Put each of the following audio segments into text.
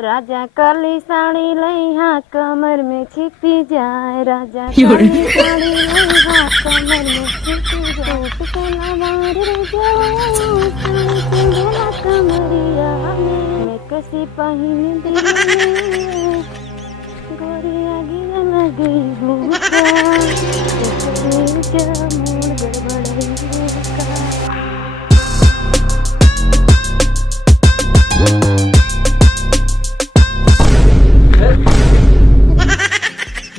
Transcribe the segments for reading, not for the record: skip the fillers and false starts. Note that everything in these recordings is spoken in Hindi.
राजा काली साड़ी लइहा कमर में छिपी जाए, राजा काली साड़ी लइहा कमर में छिपी जाए, सलवार रे जाओ साड़ी चढ़ला कमरिया में, मैं कसी पहिन दिल गोरिया गिया लगी भूखा, क्या मूड गड़बड़ाई का।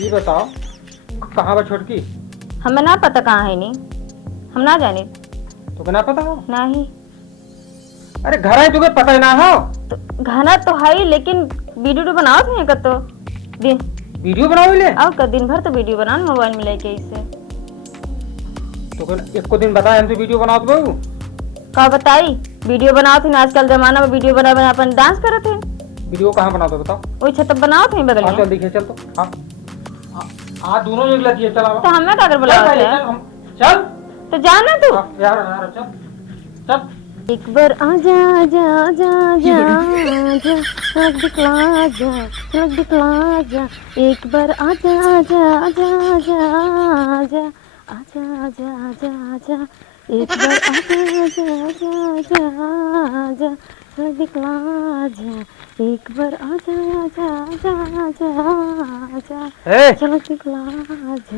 ये बताओ कहाँ बा छोटकी? हमें ना पता कहाँ है नहीं, हम ना जाने। तो ना पता हो? नहीं। अरे घर है तुझे पता ही ना हो? तो घना तो है ही, लेकिन वीडियो बनाओ थे का तो दिन वीडियो बनाओ ले और का दिन भर तो वीडियो बना मोबाइल में लेके इससे। तो एक को दिन बताए हमसे वीडियो बनाओ तो का बताई वीडियो बनाओ थे, आजकल जमाना में वीडियो बना बना अपन डांस करे थे। वीडियो कहाँ बनाओ बताओ? वही छत बनाओ थे बगल में। चल दिखे चल तो हाँ दोनों एक लगी है। चल तो हमें का कर बुलाओ थे? चल तो जाना तू यार यार चल चल। एक बार आजा आजा आजा आजा आजा सड़क दिखला जा, सड़क दिखला जा, एक बार आजा आजा आजा आजा आजा आजा आजा आजा आजा, एक बार आजा आजा आजा आजा आजा सड़क दिखला जा, एक बार आजा आजा आजा आजा आजा सड़क दिखला जा।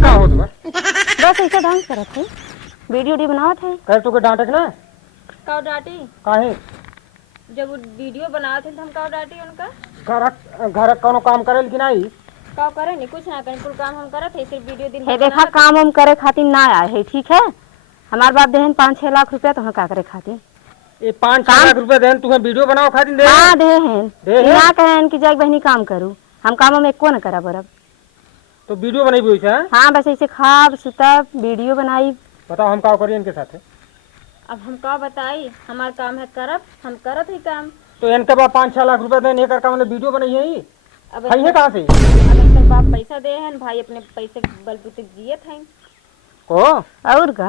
क्या हो तुम्हें? बस ऐसा डांस करत थे, वीडियो बनावत है। कह तू के डांटे ना काव डांटी काहे? जब वो वीडियो बनाए थे तो हम काव डांटी उनका। घर कोनो काम करे कि नहीं? काव करे नहीं, कुछ ना करे, कुल काम हम करत है, सिर्फ वीडियो दिन है। देखा काम हम करे खातिर ना आए है, ठीक है? हमारे बाप देहन 5-6 लाख रुपया, तो हम का करे खातिर? ये 5-6 लाख रुपया देन तुम्हें वीडियो बनाओ खातिर दे? हाँ देहन, ना कहन कि जाके बहनी काम करूँ, हम काम में एको न करा बरब। तो वीडियो बनाई हुई है? हाँ बस ऐसे खाब सुतब वीडियो बनाई। बताओ हम का करिए इनके साथ? अब हम का बताई, हमार काम है करब, हम करत ही काम। तो इनके बाद 5-6 लाख रुपया देने एक का मतलब वीडियो बनाई है? अब है कहाँ से? अब इनकर बाप पैसा दे हैं, भाई अपने पैसे बलबूते जियत हैं को और का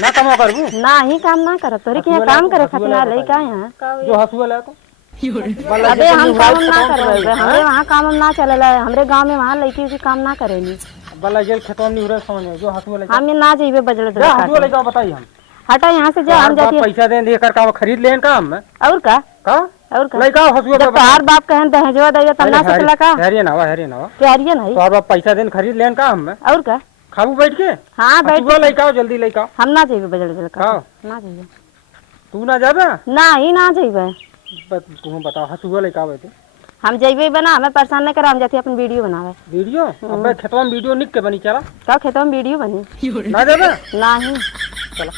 ना कमा करबू ना ही काम ना करब, तोरे के यहाँ काम करे खातिर ना लई का यहाँ जो हंसुआ ले तो अबे हम काम ना करबे, हमरे वहाँ काम ना चलेला, हमरे गांव में वहाँ लड़की की काम ना करेली। बल्ला जेल खेतों में नहीं समझ में जो हंसुआ ले हम ना जाइबे बजल जा हंसुआ ले जाओ बताइए हम हटा यहाँ से जा, हम जाती पैसा दे देकर का खरीद लेन काम में और का और का लइका हंसुआ जब तार बाप कहन दहेजवा दैया तब ना सकला का हरिया ना क्यारिया नहीं तार बाप पैसा देन खरीद लेन काम में और का खाबू बैठ के। हाँ बैठ हंसुआ लइका जल्दी लइका हम ना जाइबे बजल का ना जाइबे। तू ना जाबे? ना ही ना जाइबे। तू बताओ हंसुआ लइका बैठे हम जइबे बना, हमें परेशान नहीं करा, हम जाते अपन वीडियो बनावे। वीडियो अबे खेतवा में वीडियो निक के बनी चला का खेतवा में वीडियो बनी ना जाबे? नहीं चला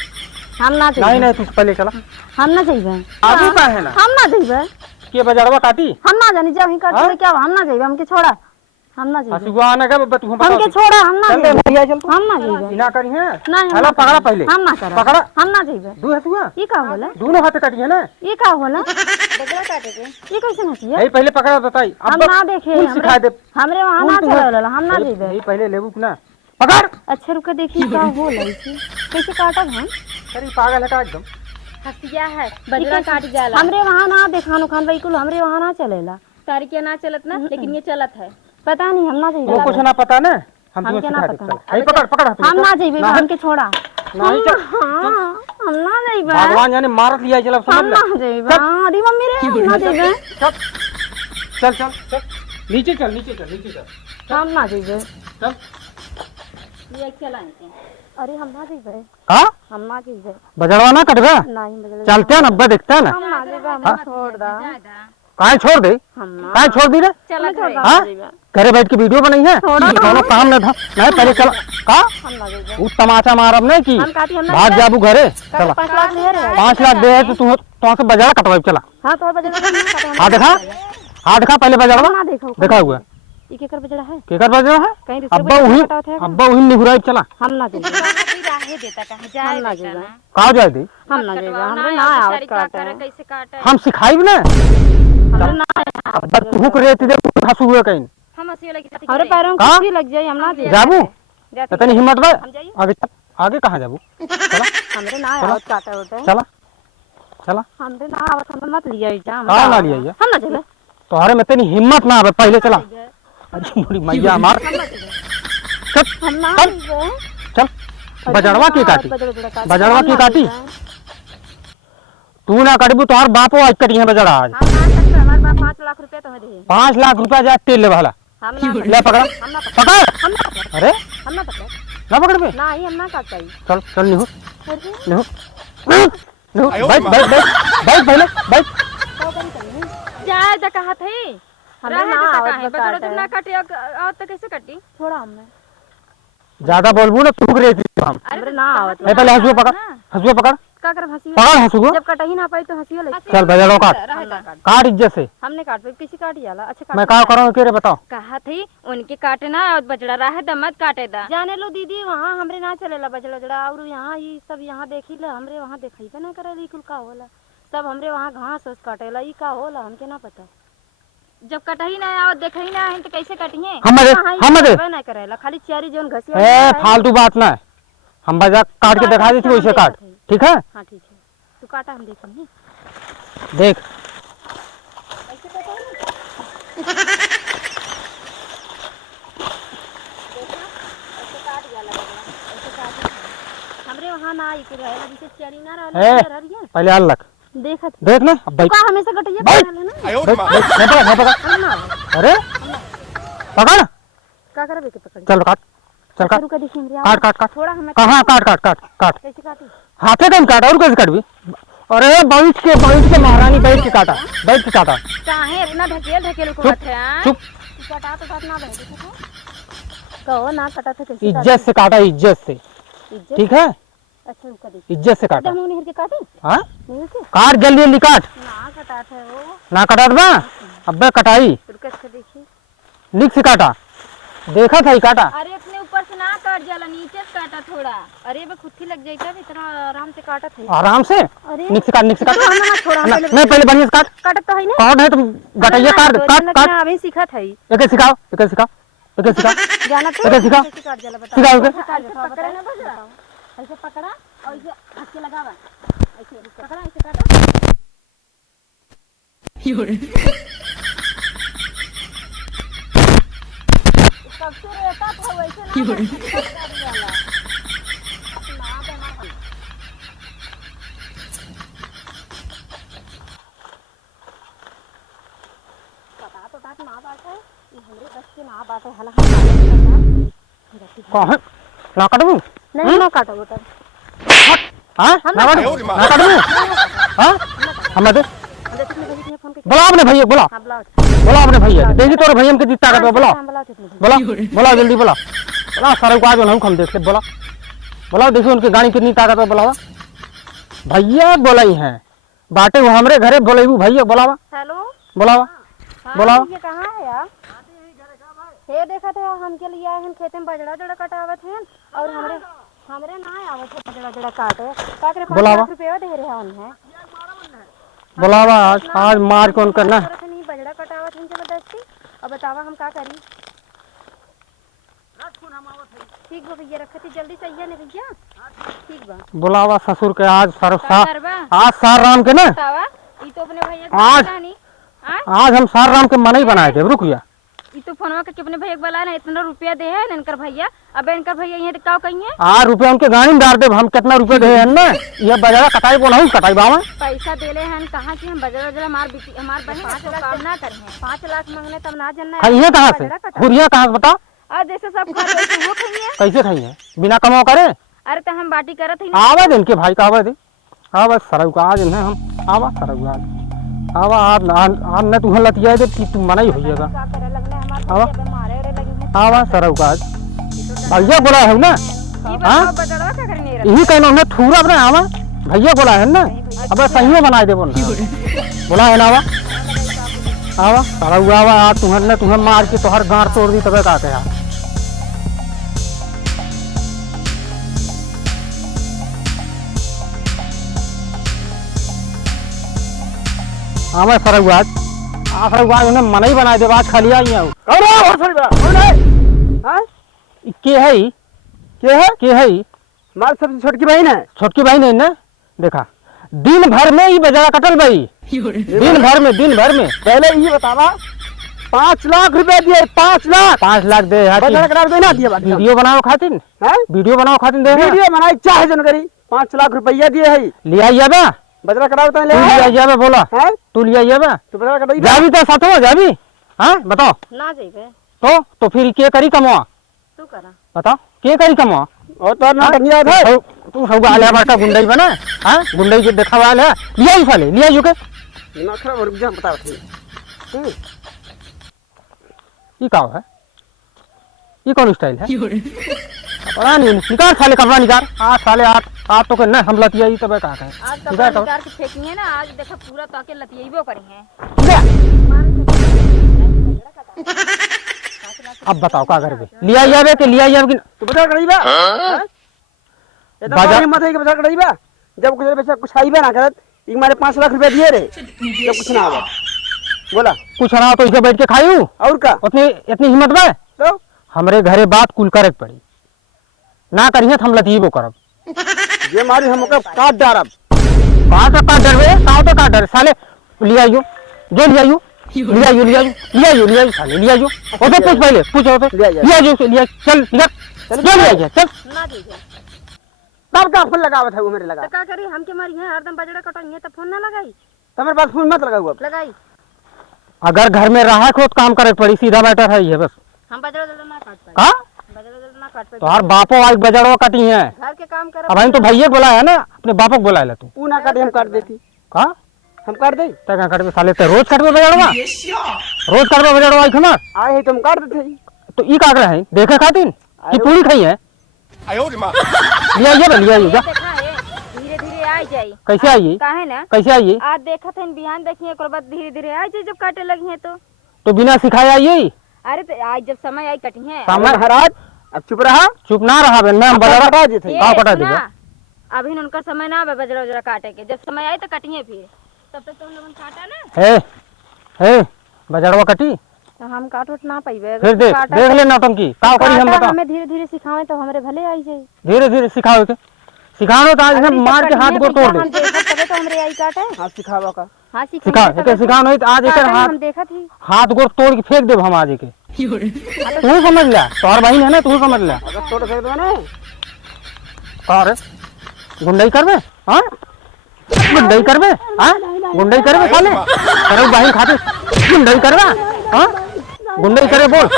हम ना जाइबे। नहीं तू पहले चला। हम ना जाइबे। आगू का है ना हम ना जाइबे के बजारवा काटी हम ना जानी जब ही काट क्या हम ना जाइबे, हमके छोड़ा हम ना जाइबे। हंसुआ आने का तू हम हमके छोड़ा हम ना जाइबे, हम ना जाइबे। ना करी है नहीं हेलो पकड़ा पहले हम ना करा पकड़ा हम ना जाइबे। दू हंसुआ ये का होला? दोनों हाथ काटी है ना? ये का होला? बगला काटे के ये कैसे हंसिया? यही पहले पकड़ा बताई हम ना देखे, सिखा दे हमरे वहां ना चला, हम ना जाइबे। यही पहले लेबू ना पकड़। अच्छा रुका देखिए का होला इसे कैसे काटब हम? अरे पागल है का एकदम हसिया है बजरा काट जाला। हमरे वहां ना देखानो खान बिल्कुल हमरे वहां ना चलेला, तारी के ना चलत ना, लेकिन ये चलत है। पता नहीं हम ना जाइबे। वो कुछ ना पता ना हम तुम्हें सिखा देते हैं। यही पकड़ पकड़ हम ना जाइबे, हमके छोड़ा नहीं चल हम ना जाइबे। भगवान जाने मारत लिया चल समझ हम ले। ना जाइबे। अरे मम्मी रे हम ना जाइबे। चल चल चल नीचे चल नीचे चल नीचे चल हम ना जाइबे। चल ये चलाएंगे। अरे हम ना जाइबे। हां हम ना जाइबे। बजड़वा ना कटबे? नहीं बजल चलते हैं नब्बे देखते हैं ना। हम ना जाइबे, हम छोड़ दा। काहे छोड़ दे? काहे छोड़ दी रे? चला हां घरे बैठ के वीडियो बनाई है दोनों काम न था नहीं पहले चल का वो तमाचा मारब नहीं की भाग जाबू घरे। चला 5 लाख दे तो तू तो से बजाड़ा कटवाई चला। हां तो बजड़ा हां देखा पहले बजाड़ा देखा हुआ ई केकर बजड़ा है? केकर बजड़ा है? अब्बा वही निगुराई चला। हम ना जाइबे। राहे देता कहां जाए? हम ना जाइबे। का जाए दे? हम ना जाइबे, हमरे ना आवत काटे कैसे काटे हम सिखाइब ना। हमरे ना अब्बा तू को रेत दे हंसू हुए कहीं हम हंसी वाला की साथी हमरे पैरों में कुछ लग जाए हम ना जाइबे। जाबू इतनी हिम्मत बा आगे आगे कहां जाबू? चला हमरे ना आवत काटे होते चला चला हमरे ना आवत हम मत लिया जा। हां ना लिया हम ना जाइबे। तुम्हारे में तेरी हिम्मत ना आवे, पहले चला। अरे मुड़ी मैया मार, चल हम ना चल गए। चल। बजड़वा की काटी, बजड़वा की काटी, तू ना कटबू तो हर बापो आज कटी है बजड़ा आज। हमारे पास 5 लाख रुपया तो दे। 5 लाख रुपया जाए तेल ले वाला, हम ना ले पकड़ा, हम ना पकड़। अरे हम ना पकड़ ना पकड़ बे, ना ही हम ना काट पाई। चल चल निहू अरे निहू निहू, बैठ बैठ बैठ बैठ पहले बैठ। तो करी करी जाए जा कहा थे हमें रहे ना जा आवत कहा है बकाट बजड़ा जब ना काटे और तो कैसे कटी। थोड़ा हमें ज्यादा बोलबू ना तू रे हम। हमरे ना आवत ए पहले हंसुआ पकड़, हंसुआ पकड़, का कर हंसी पकड़ हंसुआ, जब कटही ना पाई तो हंसी ले। चल बजड़वा काट, काट इज्जत से। हमने काट पाई, किसी काट जाला। अच्छा काट मैं का करूं के रे बताओ। कहा थी उनके काटना और बजड़ा रहा है मत काटे दा। जाने लो दीदी, वहाँ हमरे ना चलेला बजड़ा जड़ा, और यहाँ ये सब यहाँ देखी ला, हमरे वहाँ देखई पे ना करेला। ई कुल का होला सब हमरे वहाँ घास ओस काटेला, ई का होला हमके ना पता। जब कटही ना और देखही ना है तो कैसे कटिए। हम दे ना करेला, खाली चारी जोन घसिया ए फालतू बात ना है, हम बजा काट के दिखा देती वैसे काट, ठीक है। हाँ ठीक है, तू काटा हम देखेंगे। देख ऐसे काटा है ना? देखा ऐसे काट जाला बजड़ा, ऐसे काट हमरे वहाँ ना आई के रहेला, जैसे चारी ना ए रहला। पहले अलग देखत देख ना, अब बैठ का हमेशा कटिया बैठ। पड़ेला ना। बैठ बैठ, नहीं पकड़ नहीं पकड़, हम ना अरे पकड़, का करबे के पकड़ चल काट, चल काट, शुरू कर देखिए हमरे काट काट काट, थोड़ा हमें कहाँ काट काट काट काट, कैसे काटी। हाथे कहीं काटा और कैसे काटबी। अरे बैठ के महारानी बैठ के काटा, बैठ के काटा। चाहे इतना ढकेल ढकेल को चुप है। चुप, कटा तो काट ना बैठे थे कहो ना कटा था कैसे इज्जत से काटा, इज्जत से, इज्जत। ठीक है, अच्छा रुका देखिए, इज्जत से काटा। हम नहीं के काटे हाँ नहीं के काट जल्दी जल्दी काट, ना कटा था वो। ना काटा बा, अबे कटाई रुका से देखिए, निक से काटा, देखा था ही काटा। अरे अपने ऊपर से ना काट जाला नीचे से काटा थोड़ा। अरे बे खुद ही लग जाता है, इतना आराम से काटा था। आराम से अरे निक से काट, निक से काट, ना छोड़ा ना, नहीं पहले बढ़िया से काट, काटत तो है ना। काट है तुम गटाइए, काट काट काट, अभी सीखा था ही एक सिखाओ, एक सिखाओ, एक सिखाओ, जाना तो एक सिखाओ, कैसे काट जाला बता। सिखाओ के पकड़ा ना बजड़ा, ऐसे पकड़ा और ऐसे हाथ से लगावा, ऐसे पकड़ा ऐसे काटा। कब से रहता था वैसे ना काट जाला। ना बेमार पता तो बात ना बात है, ये हमरे बस के ना बात है। हला कहां ना काटबू, नहीं ना काटो बेटा। हां ना काटबू, ना काटबू, हां हम दे फोन के बुला अपने भैया, बुला हाँ बुलाओ बुला अपने भैया, देखी तोरे भैया के जितना काटबा, बुला बुलाओ कितने बुला बुला जल्दी बुला, बुला सारे को आज नहीं हम देख ले, बुला बुला, देखिए उनकी गाड़ी कितनी ताकत है, बुलावा भैया बोलाई हैं बाटे वो हमरे घरे बोलेबू भैया, बुलावा हेलो बुलावा बुलावा। ये कहाँ है यार? हे देखा था हम के लिए आए हैं खेते में बजड़ा जड़ा कटावत हैं, और हमरे हमरे ना आवत है बजड़ा जड़ा काटे काट रे 5 बुलावा। लाख रुपया दे रहे हैं है। बुलावा आज मार कौन करना है? नहीं बजड़ा कटावत हैं जबरदस्ती। अब बतावा हम का करी। ठीक बा भैया, रखती जल्दी से आइए ना भैया। ठीक बा बुलावा ससुर के आज सर करबा आज सार राम के ना, बतावा ई तो अपने भैया के आज- बोला नहीं। आज हम सार राम के मन ही बनाए थे, रुकिया ई तो फोनवा के अपने भैया के बोला ना इतना रुपया दे है इनकर भैया। अब इनकर भैया यहाँ का कहिए 8 रुपया उनके गाड़ी में डाल दे, हम कितना रुपये दे हैं ना, ये बजरा कटाई बोला हूँ कटाई बाबा पैसा देले हैं कहाँ की हम बजरा बजरा हमार बहन तो काम ना करे हैं। 5 लाख मांगने तब ना जानना खाइए कहाँ से, हुरिया कहाँ से बता, और जैसे सब खा वैसे वो खाइए। कैसे खाइए बिना कमाओ करे। अरे तो हम बाटी करत ही आवा दे इनके भाई का, आवा दे आवा सरऊ का आज इन्हें हम आवा सरऊ आज आवा आज न तू लतिया दे कि तू मना ही होइएगा, का करे लगने आवा। हमारे बीमारे रे लगी हैं। आवा सरऊ का आज भैया बोला है ना, ई बताओ बजरा का करने रहे। यही कहना उन्हें थूरा अपने आवा भैया बोला है ना, अब सही में बनाए दे बोला है ना, आवा आवा सरऊ आवा आज तुम्हें मार के तोहर गांठ तोड़ दी तबे का कहा। हाँ सरऊ आज सरऊ आज उन्हें मन ही बनाए दे, आज खाली आई हूँ के है के है माल सब्जी छोटकी बहन है, छोटकी बहन है ना, देखा दिन भर में ही बजड़ा कटल भाई, दिन भर में। पहले ये बतावा 5 लाख रुपए दिए, 5 लाख 5 लाख दे बजड़ा कटा देना दिए बाकी सब। वीडियो बनाओ खातिर, हैं? वीडियो बनाओ खातिर दे वीडियो बनाई चाहे जन करी 5 लाख रुपया दिए है। ले आइए बा, बजड़ा कटा तू ले ले आइए बा, बोला हैं? तू ले आइए बा, तो बजड़ा कटाई जाबी तो साथ में जाबी। हाँ बताओ ना जाइबे तो फिर के करी कमवा, तू करा बताओ के करी कमवा। और तो ना कन्या है तू सब आले बड़का गुंडई बना, हाँ गुंडई के देखा वाले लिया ही साले लिया युके दिमाग खराब हो गया बता रही। ये का है, ये कौन स्टाइल है, पता नहीं। निकाल साले कपड़ा निकाल, आज साले आज तो न हम लतिया ही तब कहा है। आज कपड़ा निकाल के फेंकी है ना, आज देखा पूरा ताके लतियेबो करी है। अब बताओ का करबे, लिया जाबे के लिया जाबे कि तो बजड़ा कटाई बा ये तो बाजार- हिम्मत है कि बजड़ा कटाई बा। जब कुछ पैसा कुछ आई बा ना करत एक मारे 5 लाख रुपए दिए रे, जब कुछ ना आवा बोला कुछ ना तो इसे बैठ के खायू, और का उतनी इतनी हिम्मत बा तो हमरे घरे बात कुल करे के पड़ी, ना करिए तो हम लतीबो करब। ये मारी हम ओकर काट डारब। कहाँ से काट डर बे, कहाँ तो काट डर साले। ले आइयो जो ले आइयो साले ले आइयो। ओ तो पूछ पहले पूछ, ओ तो ले आइयो। ले आइयो चल निकल जो ले आइयो चल। ना जाइबे तब का फोन लगावत है वो मेरे लगा। तो का करी, हम के मारी है हरदम बजड़ा कटाई तो फोन ना लगाई, तुम्हारे पास फोन मत लगाओ अब। लगाई अगर घर में रहा खुद काम करे के पड़ी, सीधा मैटर है ये बस। हम बजड़ा जल्द ना काट पाए, हाँ बजड़ा ना काट पाए। तो हर बापो आज बजड़वा कटी है। घर के काम कर अब तो भैया बोला है ना, अपने बापो को बुलाया ला तू। तू ना काटे हम काट देती, कहा हम काट दे। तय कहाँ कटबे साले, ते रोज कटबे बजड़वा, रोज कटबे बजड़वा आई खमा। आए है तो हम काट देते ही। तो ई काट रहे हैं देखे खातिर कि पूरी खाई है। ले आइए बे, ले आइए जा। देखा है धीरे धीरे आ जाई। कैसे आइए, काहे ना कैसे आइए, आज देखा था बिहान देखिए ओकर बाद धीरे धीरे आ जाई, जब काटे लगी है तो बिना सिखाए आइए। अरे तो आज जब समय आई कटी है। समय महाराज अब चुप रहा। चुप ना रहा बे, मैं बजड़ा कटा देते ये हाँ, कटा सुना, दीजिए। अभी उनका समय ना आवे बजरा उजरा काटे के, जब समय आई तो कटिए फिर, तब तक तो हम लोगन काटा ना। हे बजड़वा कटी तो हम काट उठ ना पाइबे। फिर देख ले नौटंकी का करी हम बता। हमें धीरे धीरे सिखावे तो हमरे भले आई जाई। धीरे धीरे सिखाओ के, सिखाओ तो आज हम मार के हाथ को तोड़ दे। हम देखत तबे तो हमरे आई काटे। हाँ सिखावा का हां सिखा एके सिखाओ नहीं तो आज एक हाथ हम देखत ही। हाथ गोड़ तोड़ के फेंक देब हम आज के। तू समझ लिया, तोहर बहन है ना, तू समझ लिया। अगर तोड़ सकते हो ना का रे गुंडई करबे, हाँ गुंडई करबे, हाँ गुंडई करबे साले, तेरे बहन खातिर गुंडई करबे, हाँ गुंडई करे बोल,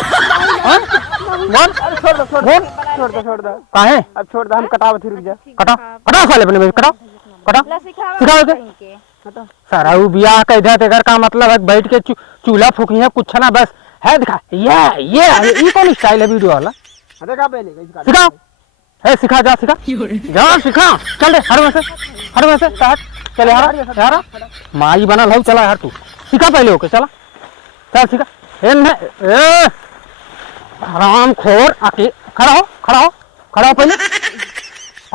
हाँ बोल छोड़ दो काहे अब छोड़ दो। हम कटावत ही रुक जा। कटा साले अपने में कटा ला सिखावा सिखाओ के इनके। सारा वो बियाह का इधर तेगर का मतलब है बैठ के चूल्हा फूकी है कुछ ना बस है दिखा ये कौन स्टाइल है वीडियो वाला। हाँ देखा पहले कैसे काटे। सिखाओ है, सिखा जा सिखा चल रे हर वैसे चले यार माई बना लो चला यार तू सिखा पहले होके चला चल सिखा ए आराम खोर आके खड़ा हो पहले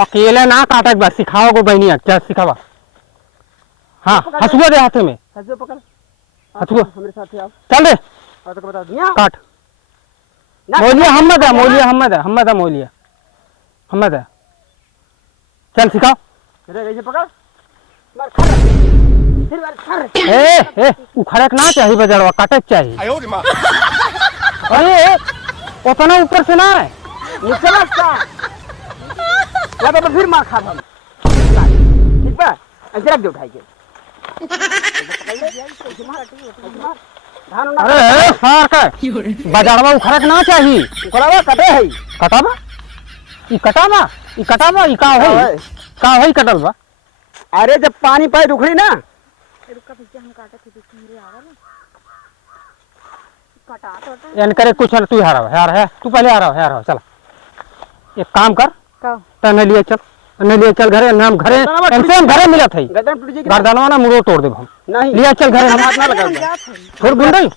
अकेले ना काटे बस सिखाओ को बहनी क्या सिखावा। हाँ हसुआ दे हाथ में, हंसो पकड़ हसुआ हमारे साथ आओ चल रे और तो बता दिया काट मोलिया हमद है चल सिखाओ। अरे कैसे पकड़ मार खा फिर मार खा। ए उखड़े ना चाहिए बजड़वा काटे चाहिए। अरे उतना ऊपर से ना है नीचे लगता या तो फिर मार खा हम ठीक बा। ऐसे रख दे उठाई के धान ना अरे सार का बजड़वा उखड़े ना चाहिए। कोलावा कटे है कटाबा ई का है कटल बा। अरे जब पानी पाए उखड़ी ना रुका भैया हम काटे थे देखिए मेरे आवा ना कटा तो यानी करे कुछ तू हारा है तू पहले हारा चला एक काम कर का तने लिए चल घरे हम घरे इनसे हम घरे मिलत है गर्दन टूट जाएगी गर्दनवा ना मुड़ो तोड़ देब हम नहीं लिया चल घरे हाथ ना लगा फिर गुंडई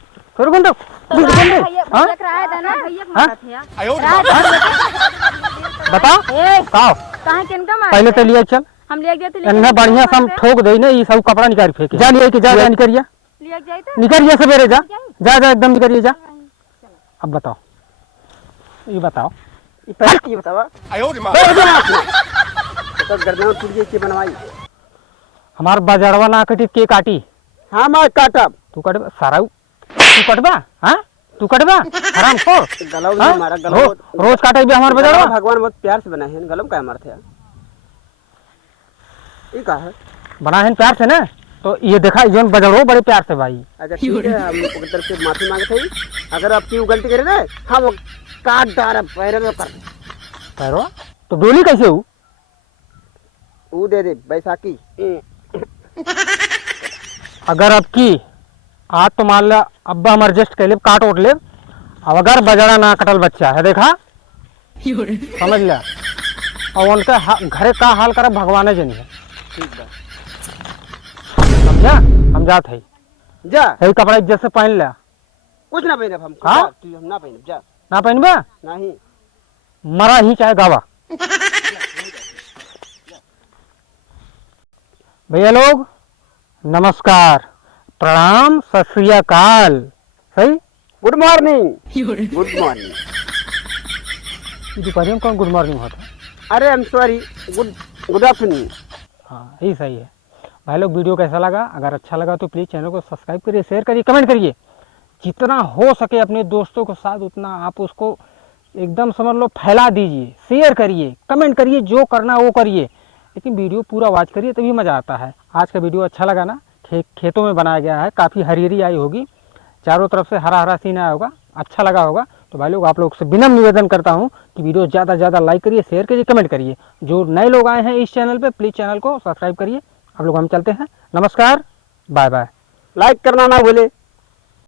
भैया भैया कराया था ना भैया मारा था बता का कहां किनका मारा पहले तो लिया चल हम ले गए थे इन्हें बढ़िया से हम ठोक दे ना ये सब कपड़ा निकाल फेंके जा लिया कि जा निकलिया ले जाए तो निकलिए सवेरे जा एकदम निकलिए जा। अब बताओ ये बताओ ये पहले ये बतावा तो गर्दन टूट गई के बनवाई हमार बजड़वा ना कटी के काटी। हाँ मैं काटब। तू कटबा सारा तू कटबा। हाँ तू कटबा हराम खोर। गलव हाँ? में मारा गलव। रोज काटे भी हमार बजड़वा। भगवान बहुत प्यार से बनाए हैं, गलम का मारते हैं ये का है। बना है प्यार से ना, तो ये देखा जोन बजड़ो बड़े प्यार से भाई। अच्छा ठीक है, हम ओकर तरफ से माफी मांगते हैं। अगर आपकी वो गलती करे ना हम वो काट डाल पैर में कर पैरवा तो डोली कैसे हूँ? वो दे दे बैसाखी। अगर अब की आज तो मान ला अब्बा हम एडजस्ट कर ले काट उठ ले। अब अगर बजड़ा ना कटल बच्चा है देखा समझ लिया, और उनका घरे का हाल कर भगवान जनी है। ठीक बा समझा? समझात है जा यही कपड़ा इज्जत से पहन लिया। कुछ ना पहनब हम। हाँ? तू हम ना पहनब जा। ना पहनबा नहीं मरा ही चाहे गावा। भैया लोग नमस्कार, प्रणाम, सत श्री अकाल। सही गुड मॉर्निंग। Good morning. दोपहर में कौन गुड मॉर्निंग होता है? अरे I am sorry, good afternoon. हाँ यही सही है। भाई लोग वीडियो कैसा लगा? अगर अच्छा लगा तो प्लीज़ चैनल को सब्सक्राइब करिए, शेयर करिए, कमेंट करिए। जितना हो सके अपने दोस्तों के साथ उतना आप उसको एकदम समझ लो फैला दीजिए, शेयर करिए, कमेंट करिए, जो करना वो करिए, लेकिन वीडियो पूरा वॉच करिए तभी मज़ा आता है। आज का वीडियो अच्छा लगा ना? खेतों में बनाया गया है, काफ़ी हरियरी आई होगी, चारों तरफ से हरा हरा सीन आया होगा, अच्छा लगा होगा। तो भाई लोग आप लोग से विनम्र निवेदन करता हूँ कि वीडियो ज़्यादा से ज़्यादा लाइक करिए, शेयर करिए, कमेंट करिए। जो नए लोग आए हैं इस चैनल पे प्लीज़ चैनल को सब्सक्राइब करिए। आप लोग हम चलते हैं, नमस्कार, बाय बाय। लाइक करना ना भूले।